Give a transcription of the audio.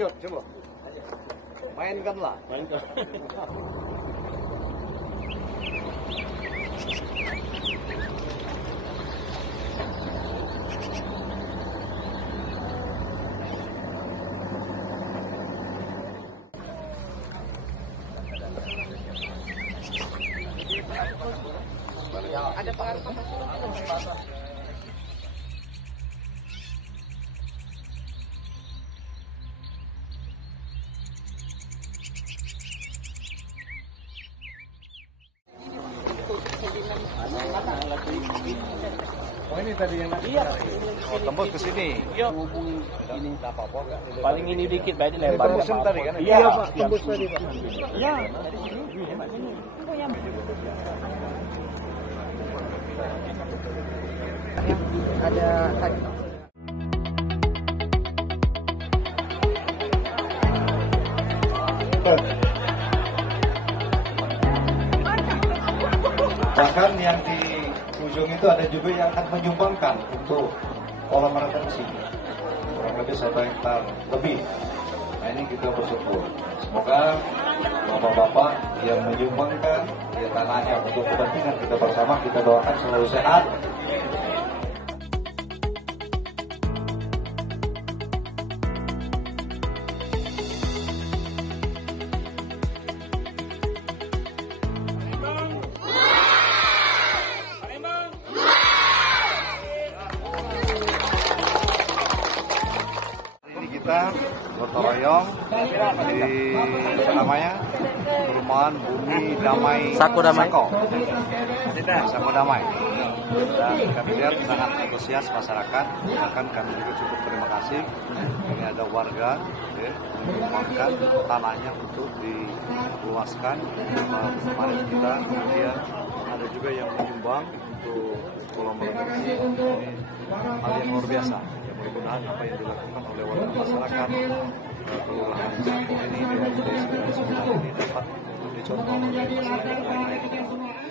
lanjut, coba. Mainkanlah. Mainkan. Ada pengaruh. Oh ini tadi yang Iya. Oh tembus ke sini. Iya. Ini enggak apa-apa enggak? Paling ini dikit tadi lebar. Tembusin tadi kan? Iya, Pak. Tembus tadi Pak. Iya. Ada tadi. Bahkan yang di ujung itu ada juga yang akan menyumbangkan untuk kolam retensi kurang lebih 1 hektar lebih. Nah ini kita bersyukur. Semoga bapak-bapak yang menyumbangkan ya tanahnya untuk kepentingan kita bersama, kita doakan selalu sehat. Kita gotong royong di apa namanya perumahan Bumi Damai Sako Damai. Sako Damai. Dan kami lihat sangat antusias masyarakat, bahkan kami juga cukup terima kasih. Ini ada warga menyumbangkan tanahnya untuk diluaskan kemarin kita, kemudian ada juga yang menyumbang untuk kolam retensi. Ini hal yang luar biasa. Mudah-mudahan apa yang dilakukan oleh warga masyarakat kelurahan Sako ini di RT 99 ini dapat dicontoh oleh masyarakat lain.